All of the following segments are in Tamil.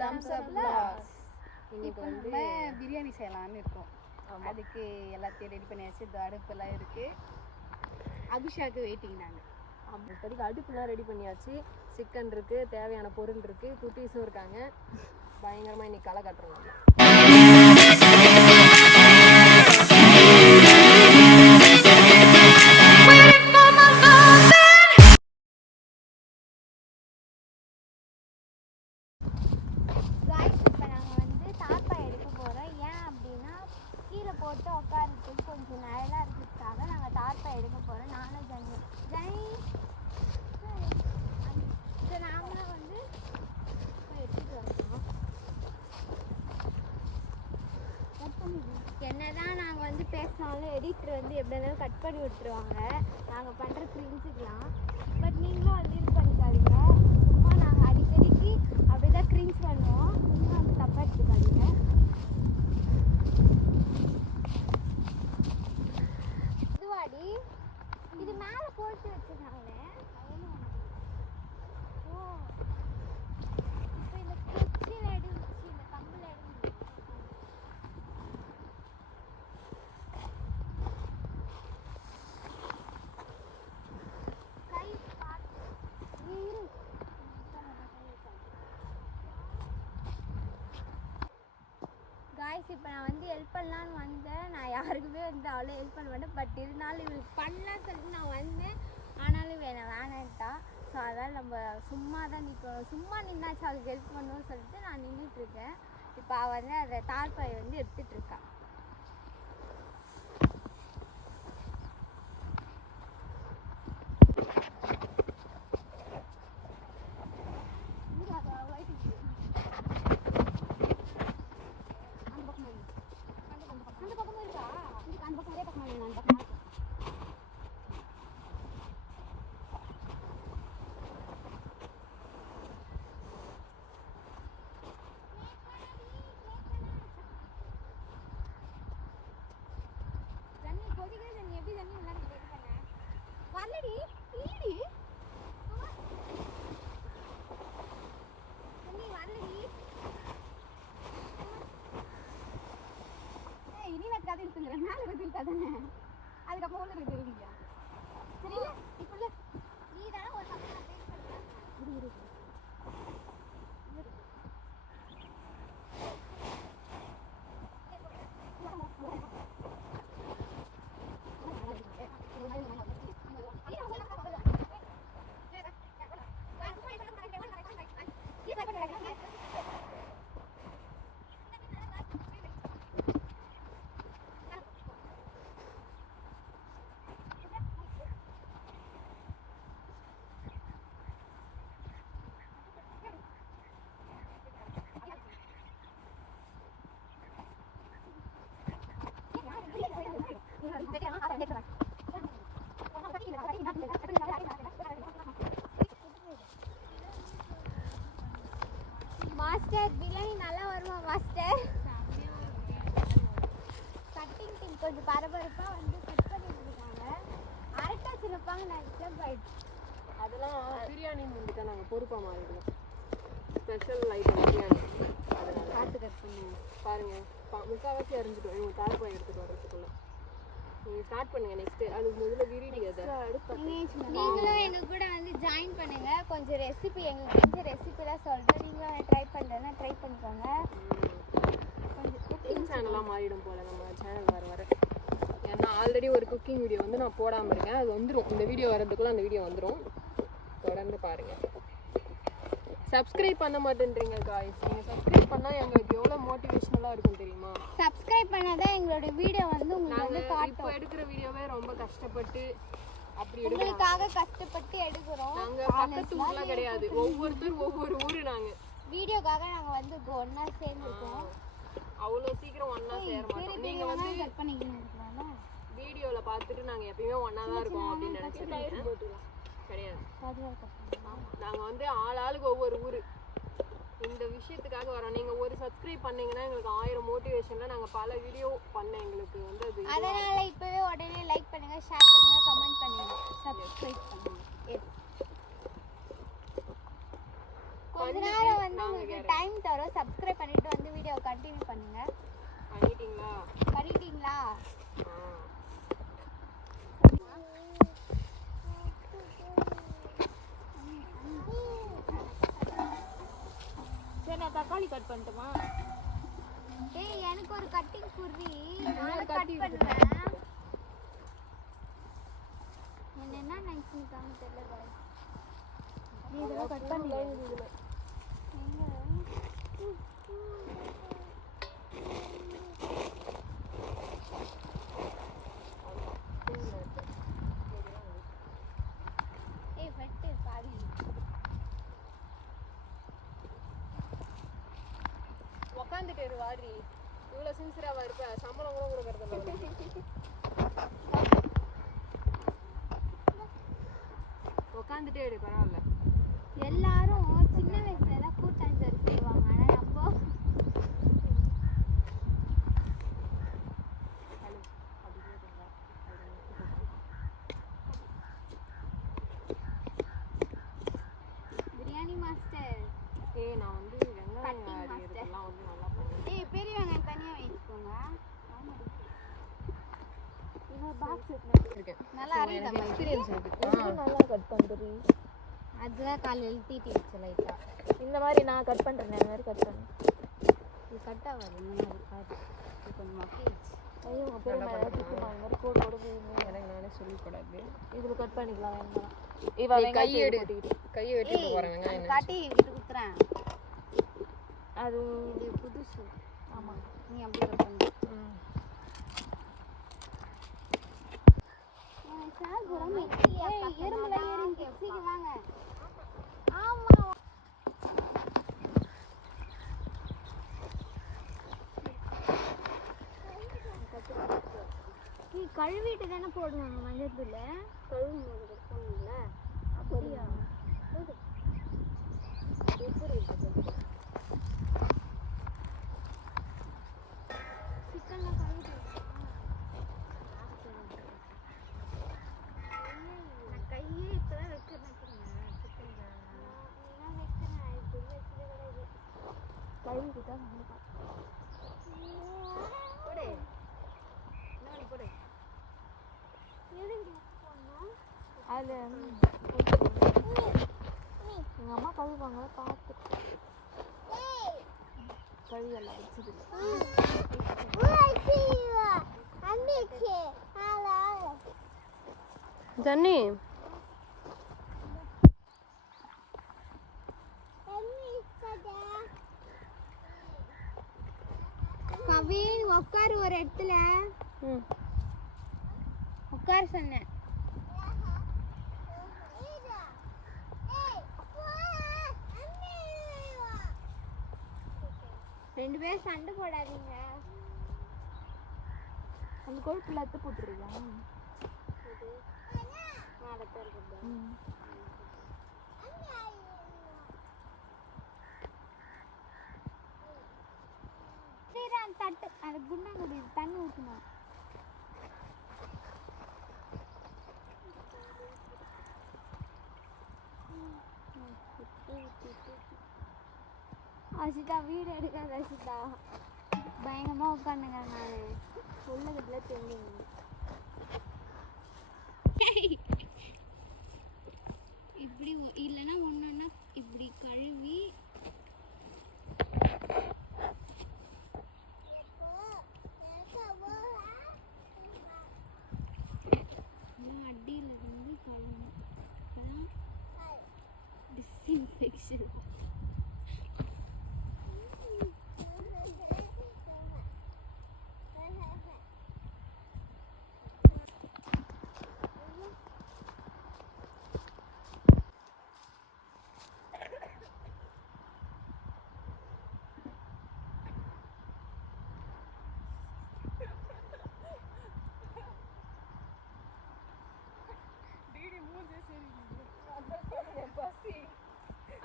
thumbs up vlogs. இன்னைக்கு வந்து பிரியாணி செய்யலாம்னு இருக்கோம். அதுக்கு எல்லாத்தையும் ரெடி பண்ணியாச்சு. இந்த அடுப்பெல்லாம் இருக்கு. அபிஷாக்கு வெயிட்டிங் நாங்க. இப்போதைக்கு அடுப்புலாம் ரெடி பண்ணியாச்சு. சிக்கன் இருக்கு, தேவையான பொருள் இருக்கு, குட்டீஸும் இருக்காங்க. பயங்கரமா இன்னைக்கு களை கட்டுறோம். போட்டு உட்காரத்துக்கு கொஞ்சம் நேரம் இருக்கிறதுக்காக நாங்கள் தார்ப்பா எடுக்க போகிறோம். நானும் இதை நாங்களும் வந்து எடுத்துகிட்டு வரோம். என்னதான் நாங்கள் வந்து பேசினாலும் எடிட்டர் வந்து எப்படி இருந்தாலும் கட் பண்ணி விட்டுருவாங்க நாங்கள் பண்ணுற க்ரீன்ஸுக்கெலாம். பட் நீங்களும் வந்து இது பண்ணிக்காதீங்க. சும்மா நாங்கள் அடிக்கடிக்கு அப்படி தான் க்ரீன்ஸ் பண்ணுவோம். நீங்களும் வந்து தப்பாக எடுத்துக்காதீங்க. இது மேலே போட்டு வச்சிருக்காங்களே. ஓ, இப்போ இந்த குச்சியில் எடுச்சு இந்த கம்பில் எடுச்சு கை பார்த்து காய்ஸ். இப்போ நான் வந்து ஹெல்ப் பண்ணலான்னு வந்தேன். நான் யாருக்குமே வந்து அவ்வளோ ஹெல்ப் பண்ண மாட்டேன். பட் இருந்தாலும் இவருக்கு பண்ணலான்னு சொல்லிட்டு நான் வந்தேன். ஆனாலும் வேணான்ட்டா. ஸோ அதான் நம்ம சும்மா தான் நிற்கணும். சும்மா நின்னாச்சு அதுக்கு ஹெல்ப் பண்ணணும்னு சொல்லிட்டு நான் நின்றுட்டுருக்கேன். இப்போ அவள் வந்து அதை தார்பாயை வந்து எடுத்துகிட்ருக்கா. வரலடி ஈடு தண்ணி வரலடி. இனி நான் கதை எடுத்துங்கிறேன். மேலே எடுத்துருக்கா தானே, அதுக்கப்புறம் உள்ள எடுத்துருக்கீங்க. சரிங்களா? இப்போ நீ தானே ஒரு சமையல் பண்ணுறேன். மாஸ்டர் பிரியாணி நல்லா வருமா மாஸ்டர்? கட்டிங் டீம் கொஞ்சம் பரபரப்பாக வந்து கட் பண்ணிட்டு இருக்காங்க. அரட்டை வச்சுருப்பாங்க நினைச்சேன். அதெல்லாம் பிரியாணின்னு வந்துட்டு நாங்கள் பொறுப்பாக மாறிடுவோம். Special item biryani. அதனால பார்த்து கட் பண்ணுவோம். பாருங்கள், முக்கால்வாசி அறிஞ்சிட்டோம். இவங்க தாழ்பாய் எடுத்துகிட்டு வர்றதுக்குள்ள நீங்கள் ஸ்டார்ட் பண்ணுங்கள். நெக்ஸ்ட்டு அதுக்கு முதல்ல விரிடி அதை நீங்களும் எங்கள் கூட வந்து ஜாயின் பண்ணுங்கள். கொஞ்சம் ரெசிபி எங்களுக்கு தெரிஞ்ச ரெசிபிலாம் சொல்கிறேன். நீங்களும் ட்ரை பண்ணுறதுனா ட்ரை பண்ணிக்கோங்க. கொஞ்சம் குக்கிங் சேனலாக மாறிடும் போல் நம்ம சேனல் வர. ஏன்னா ஆல்ரெடி ஒரு குக்கிங் வீடியோ வந்து நான் போடாமல் இருக்கேன். அது வந்துடும். இந்த வீடியோ வரதுக்குள்ளே அந்த வீடியோ வந்துடும். தொடர்ந்து பாருங்கள். சப்ஸ்கிரைப் பண்ண மாட்டேன்றீங்க காய்ஸ். நீங்கள் சப்ஸ்கிரைப் பண்ணால் எங்களுக்கு எவ்வளோ மோட்டிவேஷனலாக இருக்கும் தெரியுமா? சப்ஸ்கிரைப் பண்ணாதான் எங்களோட வீடியோ வந்து உங்களுக்கு வந்து காட்டும். இப்போ எடுக்கிற வீடியோவே ரொம்ப கஷ்டப்பட்டு அப்படி உங்களுக்காக கஷ்டப்பட்டு எடுக்கிறோம். நாங்கள் பக்கத்து ஊர்லாம் கிடையாது. ஒவ்வொருத்தரும் ஒவ்வொரு ஊர். நாங்கள் வீடியோக்காக நாங்கள் வந்து ஒன்றா சேர்ந்துருக்கோம். அவ்வளோ சீக்கிரம் ஒன்றா சேர மாட்டோம். நீங்கள் வந்து கட் பண்ணிக்கணும் வீடியோவில் பார்த்துட்டு நாங்கள் எப்பயுமே ஒன்றா தான் இருக்கோம் அப்படின்னு நினச்சிட்டு கிடையாது. நாங்கள் வந்து ஆளுக்கு ஒவ்வொரு ஊர். இந்த விஷயத்துக்காக வரோம். நீங்கள் ஒரு சப்ஸ்கிரைப் பண்ணீங்கன்னா எங்களுக்கு 1000 மோட்டிவேஷனில் நாங்கள் பல வீடியோ பண்ண எங்களுக்கு வந்து அது. அதனால் இப்போவே உடனே லைக் பண்ணுங்கள், ஷேர் பண்ணுங்கள், கமெண்ட் பண்ணுங்கள், சப்ஸ்கிரைப் பண்ணுங்கள். கொஞ்ச நேரம் வந்து உங்களுக்கு டைம் தரோம். சப்ஸ்கிரைப் பண்ணிட்டு வந்து வீடியோ கண்டினியூ பண்ணுங்க. பண்ணிட்டீங்களா? சரி நான் தக்காளி கட் பண்ணட்டுமா? ஏய் எனக்கு ஒரு கட்டிங் குர்ரி. நான் கட் பண்ணுவேன். என்ன நினைச்சிருக்காங்க தெரியல गाइस. நீ இதெல்லாம் கட் பண்ணல இதுல. எங்க? ஏய் வெட்டு பாதி. உட்காந்துட்டு இரு வாரி. இவ்வளவு சின்சியராவா இருப்ப, சம்பளம் கூட கொடுக்கறது இல்ல. உட்காந்துட்டே இரு, பரவாயில்ல. எல்லாரும் சின்ன வயசுல எல்லாம் கூட்டாஞ்சோறு செய்வாங்க. ஆனா நம்ம பிரியாணி மாஸ்டர். ஏய் நான் வந்து வெங்காயம் அரியிறதெல்லாம் வந்து நல்லா பண்ணுவேன். ஏய் பெரிய வெங்காயம் தனியா வச்சுக்கோங்க. இன்னொரு பாக்ஸ் இருக்கேன். நல்லா அரையுதா எக்ஸ்பீரியன்ஸ் இருக்கு. நல்லா கட் பண்றீ. அதுதான் காலையில தீட்டி வச்ச லைட்டா. இந்த மாதிரி நான் கட் பண்றேன். இந்த மாதிரி கட் பண்ணு. இது கட் ஆகாது. இந்த மாதிரி பாரு. இது கொஞ்சம் மக்கிடுச்சு. ஐயோ பெரிய மேல இந்த மாதிரி கோடு கோடு எனக்கு நானே சொல்லக்கூடாது. இதுல கட் பண்ணிக்கலாம் வேண்டாம். இவ கையை வெட்டிட்டு போறேன். வெங்காயம் காட்டி விட்டு குத்துறேன். அது இது புதுசு. ஆமா. நீ அப்படியே கட் பண்ணு. சார் குரம் எறும்புல ஏறிங்க. சீக்கிரம் வாங்க. ஆமா. நீ கழுவிட்டு தானே போடுவாங்க மஞ்சள் தூள். கழுவும் போது கட் பண்ணுங்களா? அப்படியா? எப்படி இருக்கு? சிக்கன்ல கழுவிட்டு நான் கையே இப்பதான் வைக்கிறேன். சிக்கன் நான் வைக்கிறேன். இது வச்சது கிடையாது. கழுவிட்டு தான் வந்து போடு. இன்னொன்று போடு. எதுக்கு போடணும்? அது எங்கள் அம்மா கழுவுவாங்க பார்த்து கழுவி எல்லாம் வச்சுது. ஜன்னி கவின் உட்காரு ஒரு இடத்துல. உட்காரு சொன்னேன். ரெண்டு பேரும் சண்டை போடாதீங்க. அந்த கொழுப்புல அத்து போட்டுருக்கா? தட்டு அது குண்டாங்குடி தண்ணி ஊற்றணும். அசிதா வீடு எடுக்காத அசிதா. பயங்கரமா உட்காந்துங்க. நான் உள்ளதுல தெரிஞ்சுங்க. இப்படி இல்லைன்னா ஒன்றுன்னா இப்படி கழுவி அடியில் இருந்து கழுவணும். அப்போதான் டிஸ்இன்ஃபெக்ஷன்.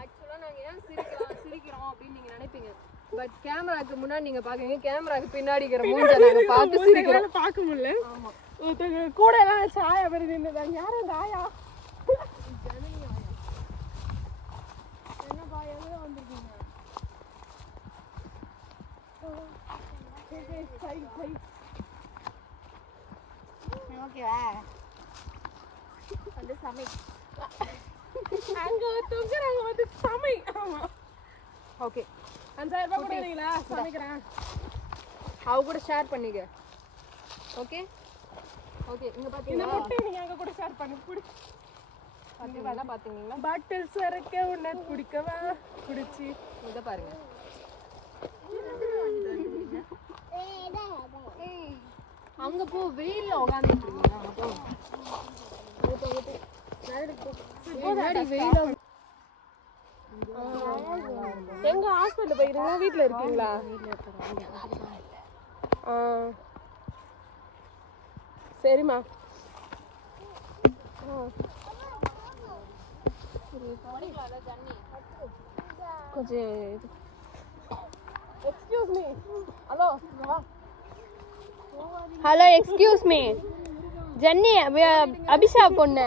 ஆக்சுவலா நாங்க ஏன் சிரிக்கிறோம் அப்படின்னு நீங்க நினைப்பீங்க. பட் கேமராக்கு முன்னாடி நீங்க பாக்குறீங்க, கேமராக்கு பின்னாடி இருக்கிற மூஞ்ச நாங்க பார்த்து சிரிக்கிறோம். பார்க்க முடியல. ஆமா. ஒருத்தங்க கூட எல்லாம் சாயா வருது. இந்த யாரும் இந்த ஆயா என்ன பாயா ஓகேவா வந்து சமை அங்க தூங்குறாங்க வந்து சமை. ஆமா ஓகே 5000 ரூபாய் கொடுக்குறீங்களா? சமைக்கிறேன். அவ கூட ஷேர் பண்ணிக்க. Okay okay. இங்க பாத்தீங்களா முட்டை நீங்க அங்க கூட ஷேர் பண்ணி குடி. பாத்தீங்களா பாத்தீங்களா பாட்டில் சரக்கு உன்னை குடிக்கவா குடிச்சி. இத பாருங்க. அங்க போ வெயில்ல உட்கார்ந்துட்டு இருக்கீங்க. அங்க போ. எங்க ஹாஸ்பிட்டல் போயிருக்கீங்க? வீட்ல இருக்கீங்களா? சரிம்மா. கொஞ்சம் excuse me. Hello hello excuse me. Jenny Abisha பொண்ணு.